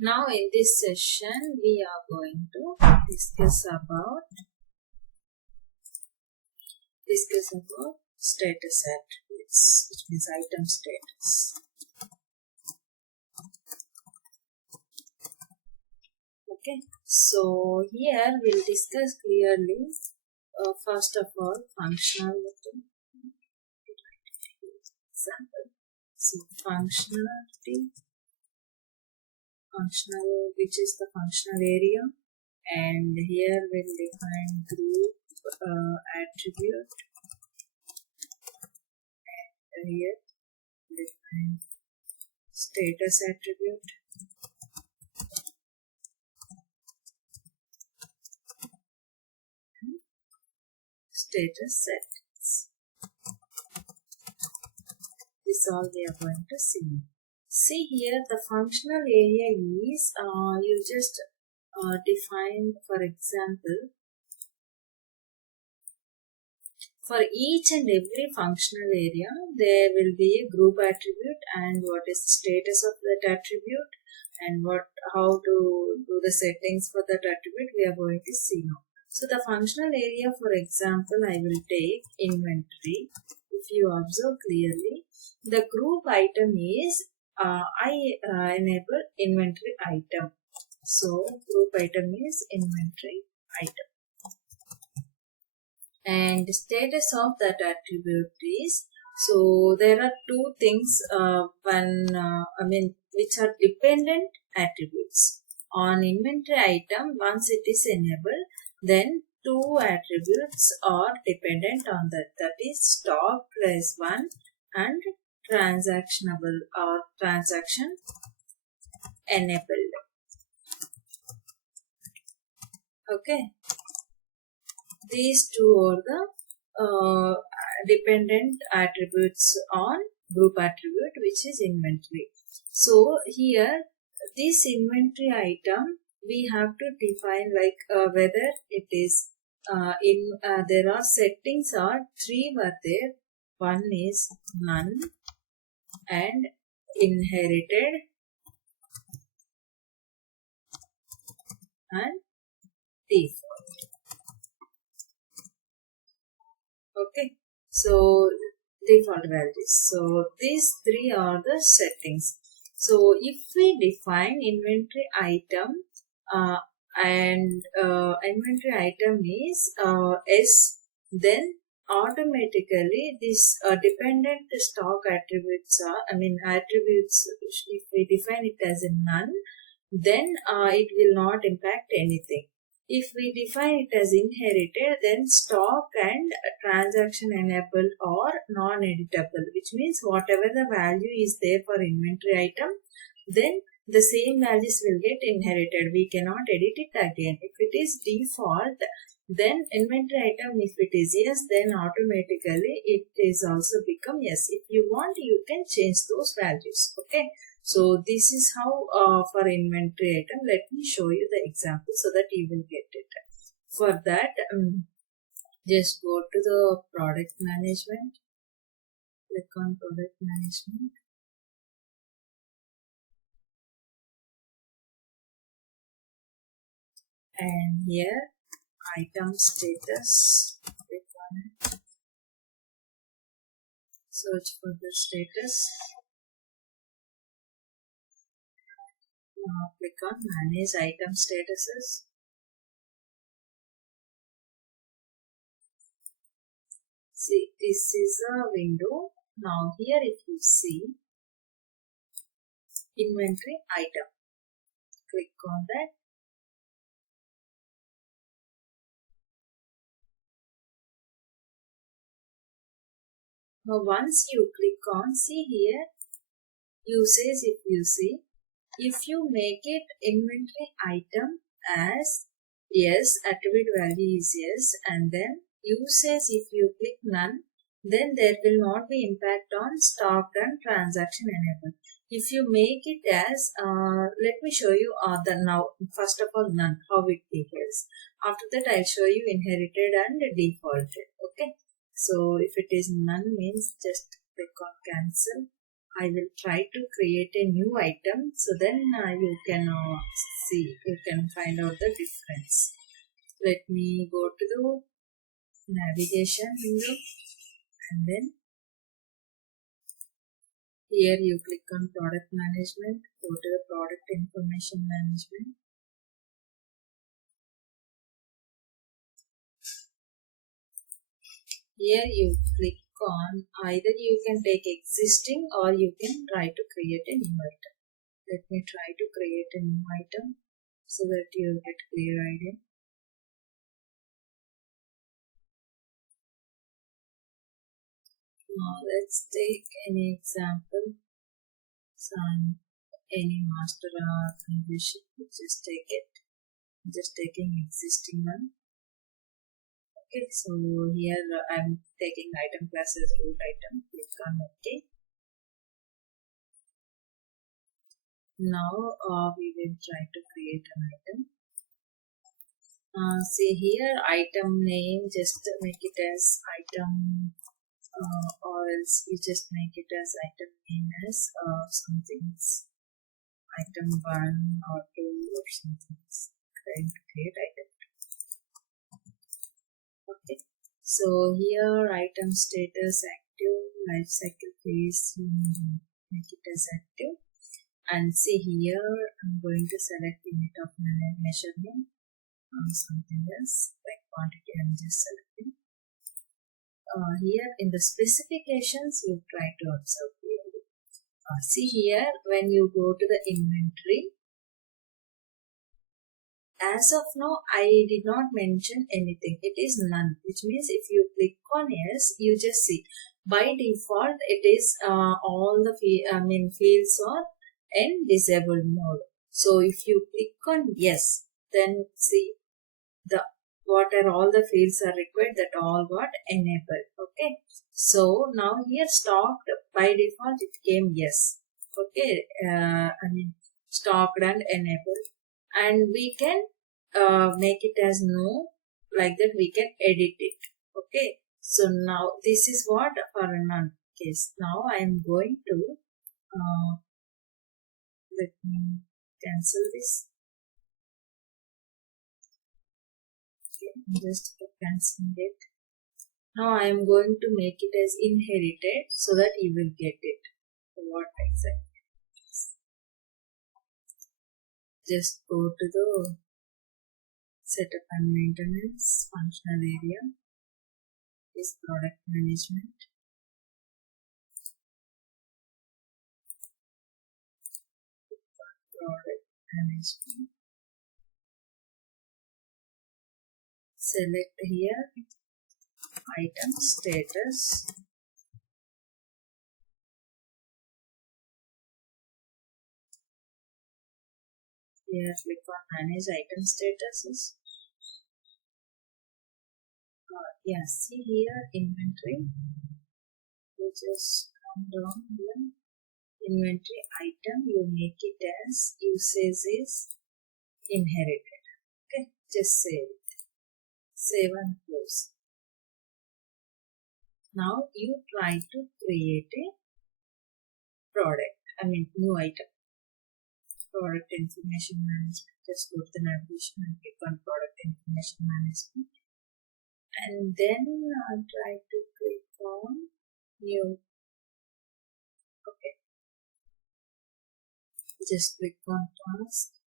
Now in this session we are going to discuss about status attributes, which means item status. Okay, so here we'll discuss clearly first of all functional example. So functionality, which is the functional area, and here we'll define group attribute, and here define status attribute, and status settings. This all we are going to see. See here, the functional area is you just define, for example, for each and every functional area there will be a group attribute and what is the status of that attribute and how to do the settings for that attribute we are going to see now. So the functional area, for example, I will take inventory. If you observe clearly, the group item is I enable inventory item. So group item is inventory item. And the status of that attribute is, so there are two things which are dependent attributes. On inventory item, once it is enabled, then two attributes are dependent on that. That is stock price 1 and transactionable or transaction enabled. Okay. These two are the dependent attributes on group attribute, which is inventory. So here this inventory item we have to define whether it is there are settings are 3 were there. One is none and inherited and default. Okay, so default values. So these three are the settings. So if we define inventory item and inventory item is S, then automatically this dependent stock attributes are, attributes, if we define it as a none, then it will not impact anything. If we define it as inherited, then stock and transaction enabled or non-editable, which means whatever the value is there for inventory item, then the same values will get inherited. We cannot edit it again. If it is default, then inventory item, if it is yes, then automatically it is also become yes. If you want, you can change those values. Okay. So this is how for inventory item. Let me show you the example so that you will get it. For that, just go to the product management. Click on product management. And here, item status. Click on it. Search for the status. Now click on manage item statuses. See, this is a window. Now here if you see inventory item, click on that. Now once you click on, see here, usage, if you see, if you make it inventory item as yes, attribute value is yes, and then usage, if you click none, then there will not be impact on stock and transaction enabled. If you make it as, let me show you now, first of all, none, how it behaves. After that, I'll show you inherited and defaulted. Okay. So if it is none means just click on cancel. I will try to create a new item, so then you can see, you can find out the difference. Let me go to the navigation window, and then here you click on product management, go to the product information management. Here you click on, either you can take existing or you can try to create a new item. Let me try to create a new item so that you get clear idea. Now let's take any example, any master condition. Just take it. Just taking existing one. Okay, so here I'm taking item class as root item. Click on OK. Now we will try to create an item. See here, item name, just make it as item, or else you just make it as item name as something, item 1 or 2 or something. Trying to create item. Okay, so here item status active, life cycle phase, make it as active, and see here I'm going to select unit of measurement or something else like quantity. I'm just selecting. Here in the specifications you try to observe clearly. See here, when you go to the inventory, as of now, I did not mention anything. It is none, which means if you click on yes, you just see. By default, it is all the fields are in disabled mode. So if you click on yes, then see what are all the fields are required, that all got enabled. Okay. So now here stocked, by default it came yes. Okay. Stocked and enabled. And we can make it as no, like that we can edit it. Okay, so now this is what for a none case. Now I am going to let me cancel this. Okay, just canceling it. Now I am going to make it as inherited so that you will get it. What exactly? Just go to the setup and maintenance functional area. Is product management. Product management. Select here item status. Here click on manage item statuses. See here inventory. You just come down here. Inventory item, you make it as usage is inherited. Okay, just save it. Save and close. Now you try to create a product, new item. Product information management. Just go to the navigation and click on product information management. And then try to click on new. Okay. Just click on task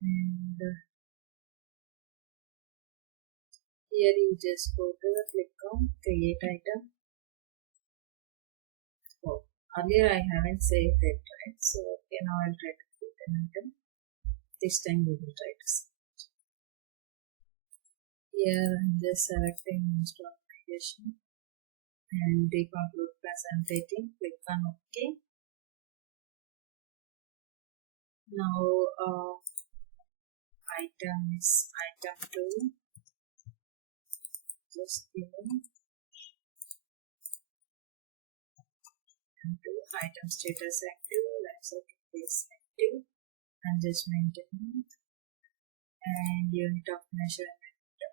and here you just go to the click on create item. Oh, earlier I haven't saved it, right? So okay, now I'll try to create an item. This time we will try to save it. Here I'm just selecting install application and deconclude class I'm taking. Click on OK. Now item is item 2. Just give item status active, life cycle phase active, and just maintain and unit of measurement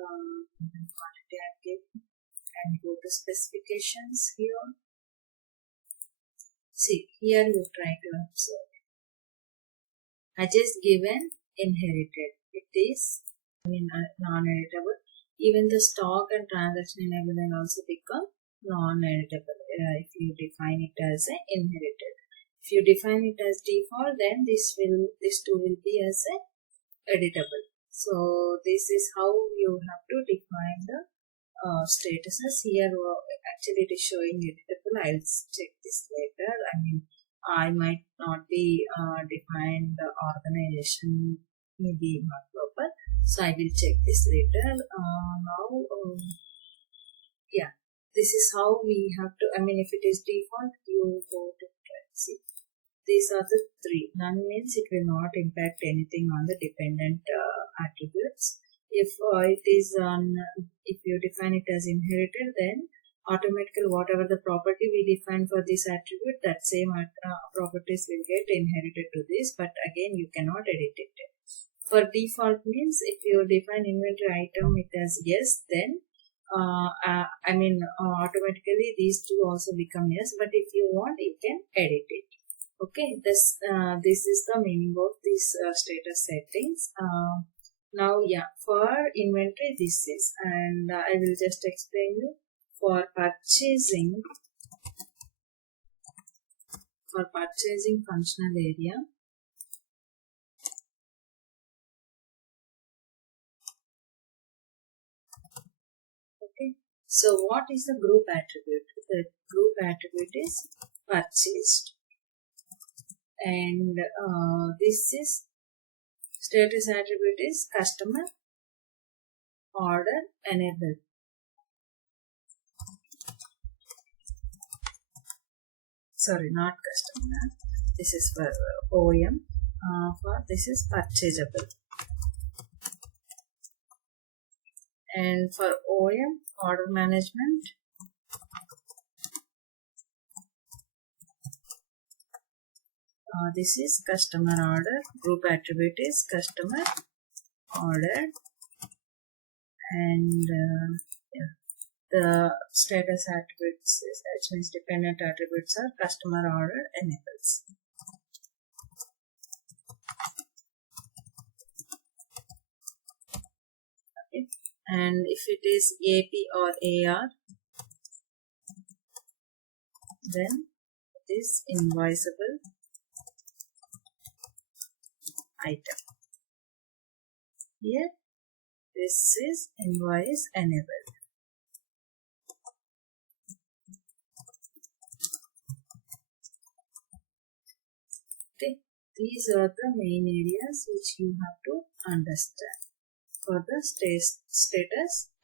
quantity active, and go to specifications here. See, here you try to observe. I just given inherited. It is non-editable. Even the stock and transaction enable will also become non-editable if you define it as a inherited. If you define it as default, then this two will be as a editable. So this is how you have to define the statuses. Here actually it is showing editable. I'll check this later. I might not be defined the organization, maybe not proper, so I will check this later. Yeah, this is how we have to, if it is default, you go to see. These are the three. None means it will not impact anything on the dependent attributes. If it is if you define it as inherited, then automatically whatever the property we define for this attribute, that same properties will get inherited to this, but again you cannot edit it. For default means if you define inventory item it as yes, then automatically these two also become yes, but if you want you can edit it. Okay, this is the meaning of these status settings. Now for inventory this is, and I will just explain you. For purchasing functional area, okay, so what is the group attribute? The group attribute is purchased, and this is status attribute is customer order enabled. Sorry, not customer. This is for OEM. For this is purchasable. And for OEM order management, this is customer order. Group attribute is customer order, and the status attributes is, which means dependent attributes are customer order enables. Okay. And if it is AP or AR, then it is invoiceable item. Here this is invoice enabled. Okay, these are the main areas which you have to understand for the status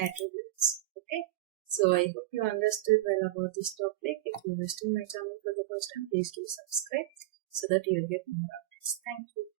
attributes. Okay, so I hope you understood well about this topic. If you are visiting my channel for the first time, please do subscribe so that you will get more updates. Thank you.